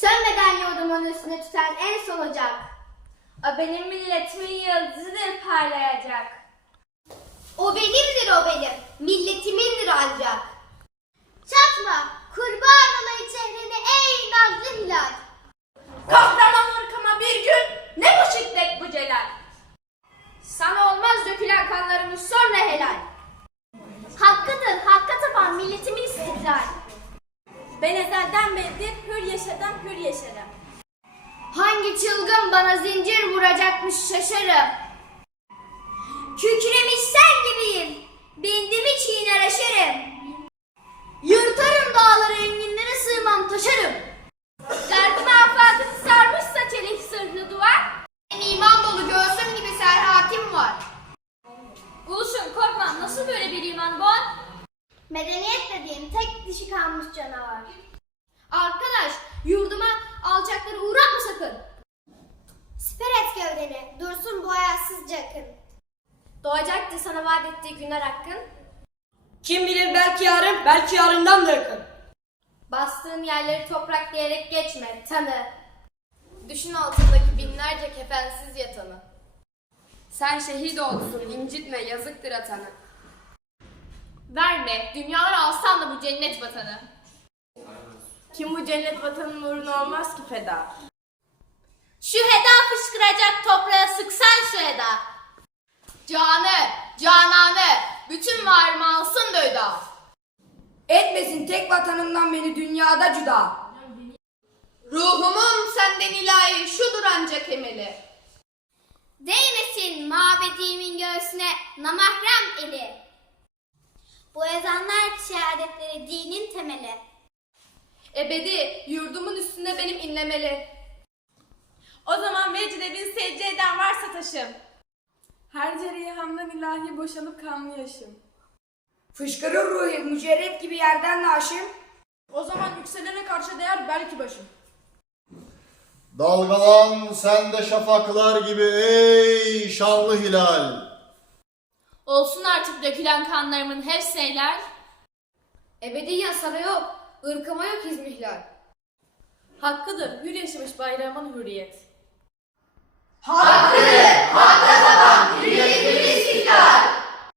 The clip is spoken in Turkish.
Sönmeden yurdumun üstüne tüten en son ocak. O benim milletimin yıldızıdır parlayacak. O benimdir o benim, milletimindir ancak. Çatma, kurban olayı çehreni ey nazlı hilal. Kahraman ırkıma bir gün ne bu şiddet bu celal. Sana olmaz dökülen kanlarımız sonra helal. Hakkıdır, hakka tapan milletimin istiklal. Ben ezelden beridir zincir vuracakmış şaşarım. Kükremiş sel gibiyim, bindimi çiğner aşarım. Yırtarım dağları enginlere sığmam taşarım. Derdime afatını sarmışsa çelik sırrı duvar. İman dolu göğsüm gibi serhatim var. Ulusun korkma nasıl böyle bir iman bu? Medeniyet dediğin tek dişi kalmış canavar. Arkadaş, yurduma alçakları uğratma sakın. Gövdeni, dursun bu ayaksızca akın. Doğacaktı sana vaat ettiği günler hakkın. Kim bilir belki yarın, belki yarından da yakın. Bastığın yerleri toprak diyerek geçme, tanı. Düşün altındaki binlerce kefensiz yatanı. Sen şehit olsun, incitme, yazıktır atanı. Verme, dünyaları alsan da bu cennet vatanı. Kim bu cennet vatanının uğruna olmaz ki feda? Şu heda fışkıracak toprağa sıksan şu heda. Canı, cananı, bütün varımı alsın da öda. Etmesin tek vatanımdan beni dünyada cüda. Ruhumun senden ilahi şudur ancak emeli. Değmesin mabedimin göğsüne namahrem eli. Bu ezanlar şehadetleri dinin temeli. Ebedi yurdumun üstünde benim inlemeli. O zaman vecde bin secde eden varsa taşım. Her cerihamdan ilahi boşalıp kanlı yaşım. Fışkırır ruhi mücerret gibi yerden naşım. O zaman yükselene karşı değer belki başım. Dalgalan sen de şafaklar gibi ey şanlı hilal. Olsun artık dökülen kanlarımın hepsi eyler. Ebediyen sana yok, ırkıma yok izmihlal. Hakkıdır hür yaşamış bayrağımın hürriyet